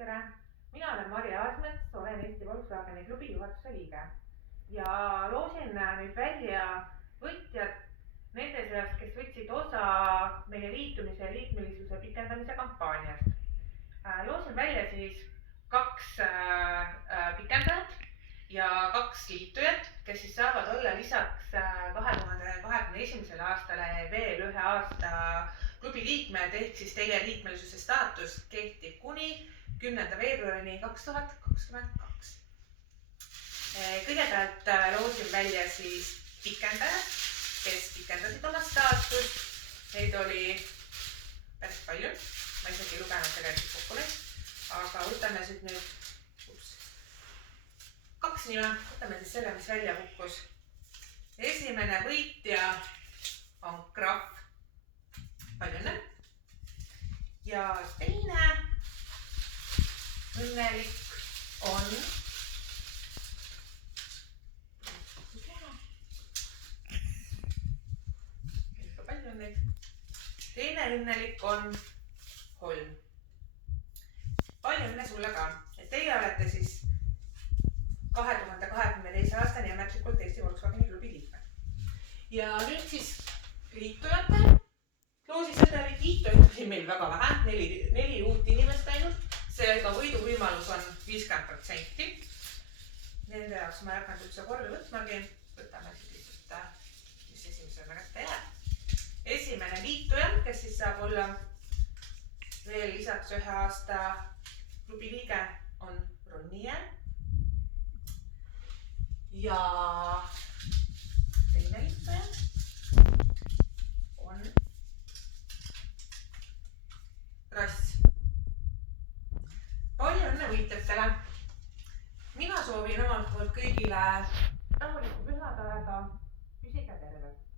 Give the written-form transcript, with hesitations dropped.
Tere! Mina olen Mari Aasmets, olen Eesti Volkswageni klubi juhatuse liige ja loosin nüüd välja võitjad nende seast, kes võtsid osa meie liitumise ja liikmelisuse pikendamise kampaaniast. Loosin välja siis 2 pikendajat ja 2 liitujat, kes siis saavad olla lisaks 2021. aastale veel 1 aasta klubi liikmed, ehk siis teie liikmelisuse staatus kehtib kuni 10. veebruarini 2022. Kõigepealt loosin välja siis pikendajad, kes pikendasid oma staatust. Neid oli päris palju, ma isegi ei lugenud tegelikult kokku neid, aga võtame siit nüüd 2 nime, võtame siis selle, mis välja kukkus. Esimene võitja on Krahv, palju õnne. Ja teine õnnelik on Holm. Palju õnne sulle ka, et teie olete siis 2022. aastani ametlikult Eesti Volkswageni klubi liikmed. Ja nüüd siis liitujate. Loosisõdeli liitujaid oli meil väga vähe, 4 uut inimest ainult. Seega võiduvõimalus on 50%. Nende jaoks ma ei hakanud üldse korda võtmagi. Võtame siis lihtsalt, mis esimesena kätte jääb. Esimene liituja, kes siis saab olla veel lisaks 1 aasta klubi liige, on Ronnie. Ja teine liituja on Rass. Palju õnne võitjatele! Mina soovin omalt poolt kõigile rahulikku pühade aega, püsige terved!